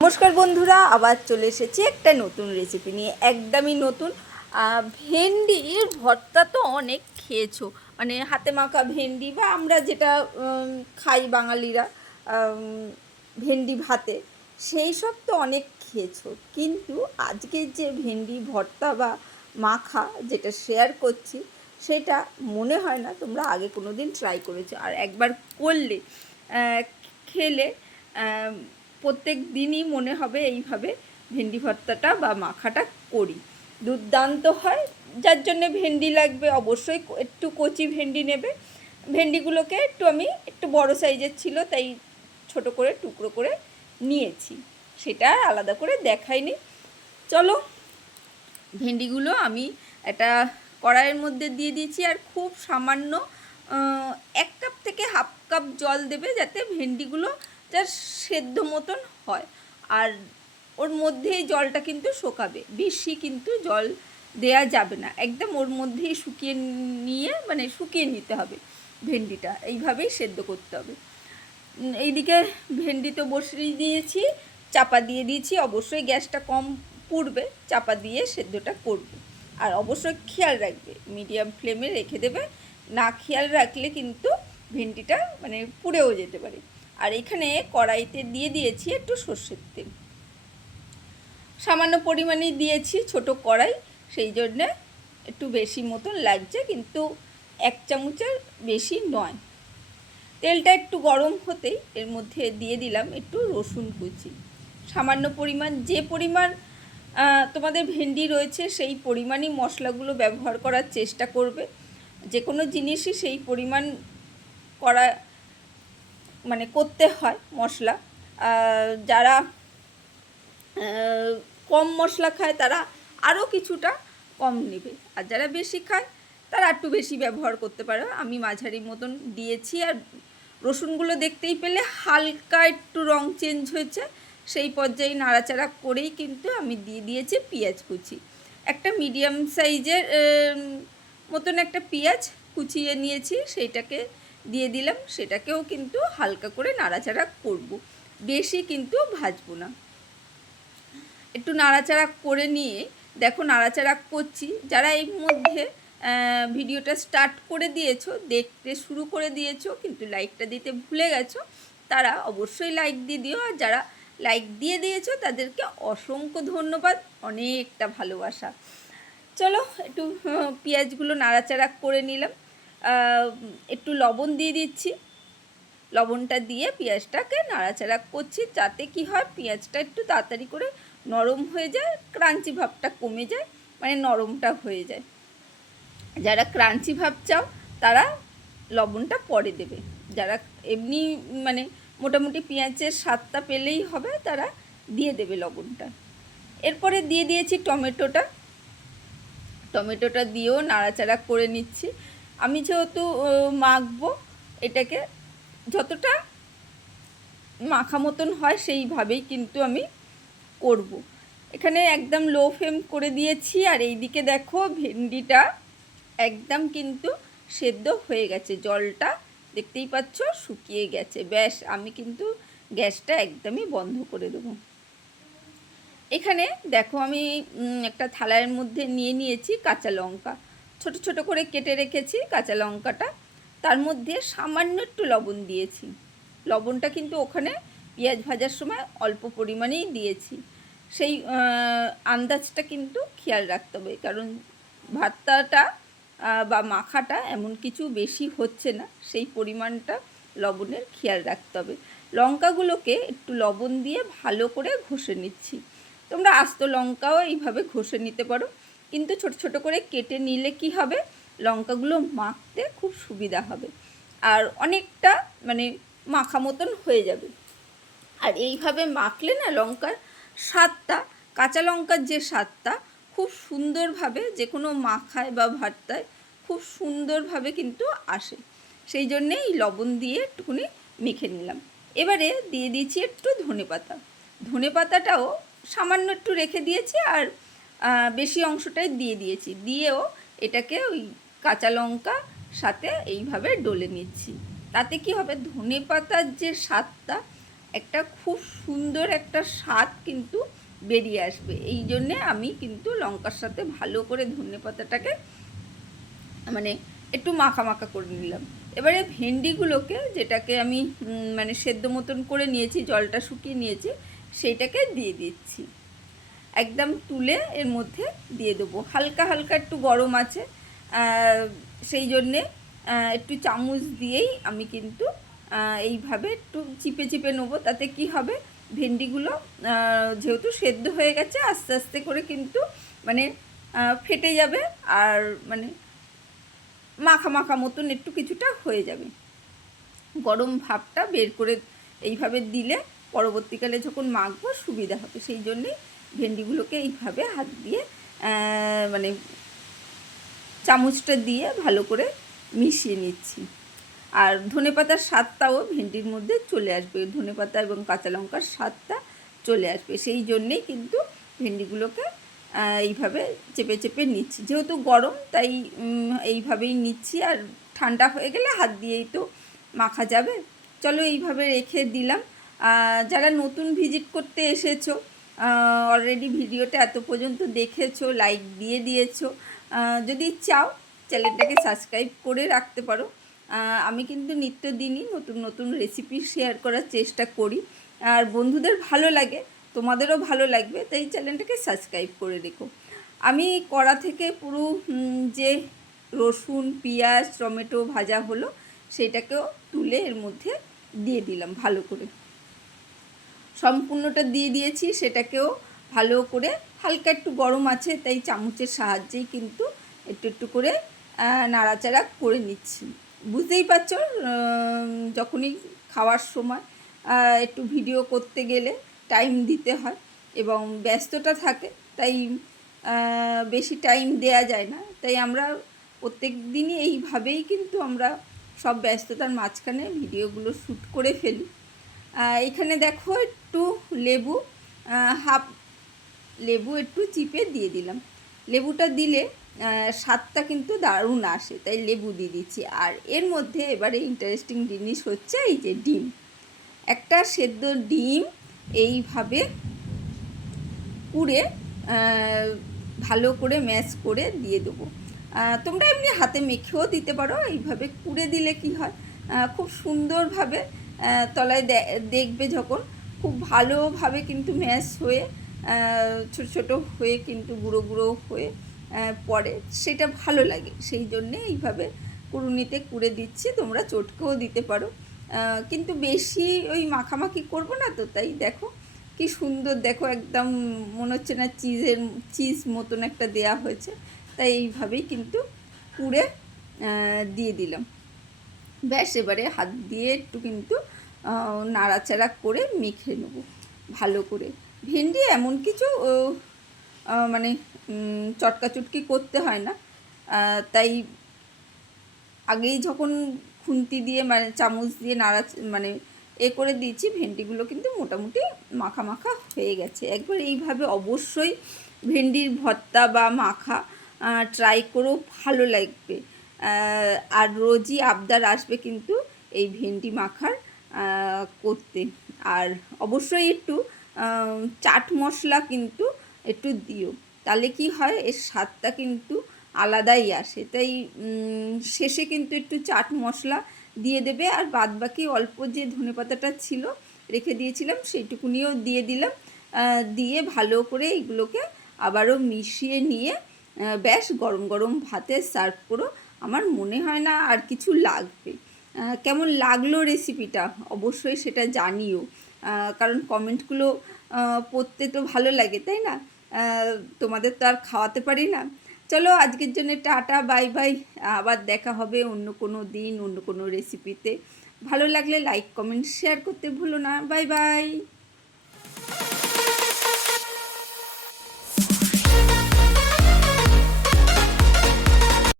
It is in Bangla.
নমস্কার বন্ধুরা, আবার চলে এসেছি একটা নতুন রেসিপি নিয়ে, একদমই নতুন। ভেন্ডির ভর্তা তো অনেক খেয়েছো, মানে হাতে মাখা ভেন্ডি বা আমরা যেটা খাই বাঙালিরা, ভেন্ডি ভাতে, সেই সব তো অনেক খেয়েছো। কিন্তু আজকে যে ভেন্ডি ভর্তা বা মাখা যেটা শেয়ার করছি, সেটা মনে হয় না তোমরা আগে কোনো দিন ট্রাই করেছো। আর একবার করলে খেলে প্রত্যেক দিনই মনে হবে এইভাবে ভেন্ডি ভর্তাটা বা মাখাটা করি, দুর্দান্ত হয়। যার জন্যে ভেন্ডি লাগবে অবশ্যই একটু কচি ভেন্ডি নেবে। ভেন্ডিগুলোকে আমি একটু বড় সাইজের ছিল, তাই ছোট করে টুকরো করে নিয়েছি, সেটা আলাদা করে দেখাইনি। চলো, ভেন্ডিগুলো আমি একটা কড়াইয়ের মধ্যে দিয়ে দিয়েছি, আর খুব সামান্য 1 কাপ থেকে হাফ কাপ জল দেবে, যাতে ভেন্ডিগুলো যা সেদ্ধ মতন হয়। আর ওর মধ্যেই জলটা কিন্তু শোকাবে, বেশি কিন্তু জল দেয়া যাবে না, একদম ওর মধ্যেই শুকিয়ে নিয়ে, মানে শুকিয়ে নিতে হবে ভেন্ডিটা, এইভাবেই সেদ্ধ করতে হবে। এইদিকে ভেন্ডি তো বসিয়ে দিয়েছি, চাপা দিয়ে দিয়েছি, অবশ্যই গ্যাসটা কম পুড়বে, চাপা দিয়ে সেদ্ধটা করবে। আর অবশ্যই খেয়াল রাখবে, মিডিয়াম ফ্লেমে রেখে দেবে, না খেয়াল রাখলে কিন্তু ভেন্ডিটা মানে পুড়েও যেতে পারে। আর এখানে কড়াইতে দিয়ে দিয়েছি একটু সর্ষের তেল, সামান্য পরিমাণেই দিয়েছি, ছোট কড়াই, সেই জন্যে একটু বেশি মতন লাগছে, কিন্তু 1 চামচের বেশি নয়। তেলটা একটু গরম হতেই এর মধ্যে দিয়ে দিলাম একটু রসুন কুচি, সামান্য পরিমাণ, যে পরিমাণ তোমাদের ভেন্ডি রয়েছে সেই পরিমাণই মশলাগুলো ব্যবহার করার চেষ্টা করবে। যে কোনো জিনিসই সেই পরিমাণ করা মানে করতে হয় মশলা। যারা কম মশলা খায় তারা আরও কিছুটা কম নেবে, আর যারা বেশি খায় তারা একটু বেশি ব্যবহার করতে পারে। আমি মাঝারি মতন দিয়েছি। আর রসুনগুলো দেখতেই পেলে হালকা একটু রং চেঞ্জ হয়েছে, সেই পর্যায়ে নাড়াচাড়া করেই কিন্তু আমি দিয়ে দিয়েছি পেঁয়াজ কুচি। একটা মিডিয়াম সাইজের মতন একটা পেঁয়াজ কুচিয়ে নিয়েছি, সেইটাকে দিয়ে দিলাম, সেটাকেও কিন্তু হালকা করে নাড়াচাড়া করব, বেশি কিন্তু ভাজবো না। একটু নাড়াচাড়া করে নিয়ে দেখো নাড়াচাড়া করছি, যারা এই মধ্যে ভিডিওটা স্টার্ট করে দিয়েছো, দেখতে শুরু করে দিয়েছো কিন্তু লাইকটা দিতে ভুলে গেছো, তারা অবশ্যই লাইক দিয়ে দিও। আর যারা লাইক দিয়ে দিয়েছো তাদেরকে অসংখ্য ধন্যবাদ, অনেকটা ভালোবাসা। চলো, একটু পেঁয়াজগুলো নাড়াচাড়া করে নিলাম, একটু লবণ দিয়ে দিচ্ছি, লবণটা দিয়ে পেঁয়াজটাকে নাড়াচাড়া করছি, যাতে কি হয় পেঁয়াজটা একটু তাড়াতাড়ি করে নরম হয়ে যায়, ক্রাঞ্চি ভাবটা কমে যায়, মানে নরমটা হয়ে যায়। যারা ক্রাঞ্চি ভাব চাও তারা লবণটা পরে দেবে, যারা এমনি মানে মোটামুটি পেঁয়াজের স্বাদটা পেলেই হবে তারা দিয়ে দেবে লবণটা। এরপরে দিয়ে দিয়েছি টমেটোটা দিয়েও নাড়াচাড়া করে নিচ্ছি। আমি যেহেতু মাখবো এটাকে, যতটা মাখা মতন হয় সেইভাবেই কিন্তু আমি করব। এখানে একদম লো ফ্লেম করে দিয়েছি। আর এই দিকে দেখো ভেন্ডিটা একদম কিন্তু সেদ্ধ হয়ে গেছে, জলটা দেখতেই পাচ্ছ শুকিয়ে গেছে। ব্যাস, আমি কিন্তু গ্যাসটা একদমই বন্ধ করে দেবো। এখানে দেখো আমি একটা থালার মধ্যে নিয়ে নিয়েছি কাঁচা লঙ্কা, ছোট ছোট করে কেটে রেখেছি কাঁচা লঙ্কাটা, তার মধ্যে সামান্য একটু লবণ দিয়েছি। লবণটা কিন্তু ওখানে পেঁয়াজ ভাজার সময় অল্প পরিমাণেই দিয়েছি, সেই আন্দাজটা কিন্তু খেয়াল রাখতে হবে, কারণ ভর্তাটা বা মাখাটা এমন কিছু বেশি হচ্ছে না, সেই পরিমাণটা লবণের খেয়াল রাখতে হবে। লঙ্কাগুলোকে একটু লবণ দিয়ে ভালো করে ঘষে নিচ্ছি। তোমরা আস্ত লঙ্কাও এইভাবে ঘষে নিতে পারো, কিন্তু ছোট ছোট করে কেটে নিলে কি হবে, লঙ্কাগুলো মাখতে খুব সুবিধা হবে, আর অনেকটা মানে মাখা মতন হয়ে যাবে। আর এইভাবে মাখলে না লঙ্কার স্বাদটা, কাঁচা লঙ্কার যে স্বাদটা খুব সুন্দরভাবে যে কোনো মাখায় বা ভর্তায় খুব সুন্দরভাবে কিন্তু আসে, সেই জন্যে এই লবণ দিয়ে একটুখানি মেখে নিলাম। এবারে দিয়ে দিয়েছি একটু ধনেপাতাটাও সামান্য একটু রেখে দিয়েছি, আর বেশি অংশটাই দিয়ে দিয়েছি, দিয়েও এটাকে ওই কাঁচা লঙ্কা সাথে এইভাবে ডলে নিচ্ছি। তাতে কি হবে, ধনেপাতার যে স্বাদটা, একটা খুব সুন্দর একটা স্বাদ কিন্তু বেরিয়ে আসবে। এই জন্যে আমি কিন্তু লঙ্কার সাথে ভালো করে ধনেপাতাটাকে মানে একটু মাখা মাখা করে নিলাম। এবারে ভেন্ডিগুলোকে, যেটাকে আমি মানে সেদ্ধ মতন করে নিয়েছি, জলটা শুকিয়ে নিয়েছি, সেইটাকে দিয়ে দিচ্ছি। একদম তুলে এর মধ্যে দিয়ে দেবো। হালকা হালকা একটু গরম আছে, সেই জন্যে একটু চামচ দিয়েই আমি কিন্তু এইভাবে একটু চিপে চিপে নেবো। তাতে কি হবে, ভেন্ডিগুলো যেহেতু সেদ্ধ হয়ে গেছে, আস্তে আস্তে করে কিন্তু মানে ফেটে যাবে, আর মানে মাখা মাখা মতন একটু কিছুটা হয়ে যাবে। গরম ভাবটা বের করে এইভাবে দিলে পরবর্তীকালে যখন মাখবো সুবিধা হবে। সেই জন্যেই ভেন্ডিগুলোকে এইভাবে হাত দিয়ে মানে চামচটা দিয়ে ভালো করে মিশিয়ে নিচ্ছি। আর ধনেপাতার স্বাদটাও ভেন্ডির মধ্যে চলে আসবে, ধনেপাতা এবং কাঁচা লঙ্কার স্বাদটা চলে আসবে। সেই জন্যেই কিন্তু ভেন্ডিগুলোকে এইভাবে চেপে চেপে নিচ্ছি। যেহেতু গরম তাই এইভাবেই নিচ্ছি, আর ঠান্ডা হয়ে গেলে হাত দিয়েই তো মাখা যাবে। চলো এইভাবে রেখে দিলাম। যারা নতুন ভিজিট করতে এসেছো, অলরেডি ভিডিওটা এত পর্যন্ত দেখেছো, লাইক দিয়ে দিয়েছো, যদি চাও চ্যানেলটাকে সাবস্ক্রাইব করে রাখতে পারো। আমি কিন্তু নিত্যদিনই নতুন নতুন রেসিপি শেয়ার করার চেষ্টা করি, আর বন্ধুদের ভালো লাগে, তোমাদেরও ভালো লাগবে, তাই চ্যানেলটাকে সাবস্ক্রাইব করে রেখো। আমি কড়া থেকে পুরো যে রসুন, পেঁয়াজ, টমেটো ভাজা হলো, সেটাকেও তুলে এর মধ্যে দিয়ে দিলাম। ভালো করে সম্পূর্ণটা দিয়ে দিয়েছি, সেটাকেও ভালো করে, হালকা একটু গরম আছে তাই চামচের সাহায্যেই কিন্তু একটু একটু করে নাড়াচাড়া করে নিচ্ছি। বুঝতেই পারছো, যখনই খাওয়ার সময় একটু ভিডিও করতে গেলে টাইম দিতে হয় এবং ব্যস্ততা থাকে, তাই বেশি টাইম দেয়া যায় না। তাই আমরা প্রত্যেক দিনই এইভাবেই কিন্তু আমরা সব ব্যস্ততার মাঝখানে ভিডিওগুলো শ্যুট করে ফেলি। এখানে দেখো একটু লেবু, হাফ লেবু একটু চিপে দিয়ে দিলাম। লেবুটা দিলে স্বাদটা কিন্তু দারুণ আসে, তাই লেবু দিয়ে দিচ্ছি। আর এর মধ্যে এবারে ইন্টারেস্টিং জিনিস হচ্ছে এই যে ডিম, একটা সেদ্ধ ডিম এইভাবে পুড়ে ভালো করে ম্যাশ করে দিয়ে দেবো। তোমরা এমনি হাতে মেখেও দিতে পারো। এইভাবে কুড়ে দিলে কি হয়, খুব সুন্দরভাবে তলায় দেখবে যখন খুব ভালোভাবে কিন্তু ম্যাশ হয়ে ছোটো ছোটো হয়ে কিন্তু গুঁড়ো গুঁড়ো হয়ে পড়ে, সেটা ভালো লাগে। সেই জন্যে এইভাবে কুড়ুনিতে কুড়ে দিচ্ছি, তোমরা চটকেও দিতে পারো, কিন্তু বেশি ওই মাখামাখি করবো না তো, তাই দেখো কি সুন্দর, দেখো একদম মনে হচ্ছে না চিজ মতন একটা দেয়া হয়েছে। তাই এইভাবেই কিন্তু কুড়ে দিয়ে দিলাম। ব্যাস, এবারে হাত দিয়ে একটু কিন্তু নাড়াচাড়া করে মেখে নেব ভালো করে। ভেন্ডি এমন কিছু মানে চটকাচটকি করতে হয় না, তাই আগেই যখন খুন্তি দিয়ে মানে চামচ দিয়ে মানে করে দিয়েছি, ভেন্ডিগুলো কিন্তু মোটামুটি মাখা মাখা হয়ে গেছে। একবার এইভাবে অবশ্যই ভেন্ডির ভর্তা বা মাখা ট্রাই করেও, ভালো লাগবে। আর রোজই আবদার আসবে কিন্তু এই ভেন্ডি মাখার করতে। আর অবশ্যই একটু চাট মশলা কিন্তু একটু দিও, তাহলে কি হয়, এর স্বাদটা কিন্তু আলাদাই আসে। তাই শেষে কিন্তু একটু চাট মশলা দিয়ে দেবে, আর বাদবাকি অল্প যে ধনেপাতাটা ছিল রেখে দিয়েছিলাম সেইটুকুনিও দিয়ে দিলাম। দিয়ে ভালো করে এগুলোকে আবারও মিশিয়ে নিয়ে ব্যাস গরম গরম ভাতে সার্ভ করো। আমার মনে হয় না আর কিছু লাগবে। কেমন লাগলো রেসিপিটা অবশ্যই সেটা জানিও, কারণ কমেন্টগুলো পড়তে তো ভালো লাগে, তাই না? তোমাদের তো আর খাওয়াতে পারি না। চলো আজকের জন্য টাটা, বাই বাই। আবার দেখা হবে অন্য কোনো দিন অন্য কোনো রেসিপিতে। ভালো লাগলে লাইক, কমেন্ট, শেয়ার করতে ভুলো না। Bye bye.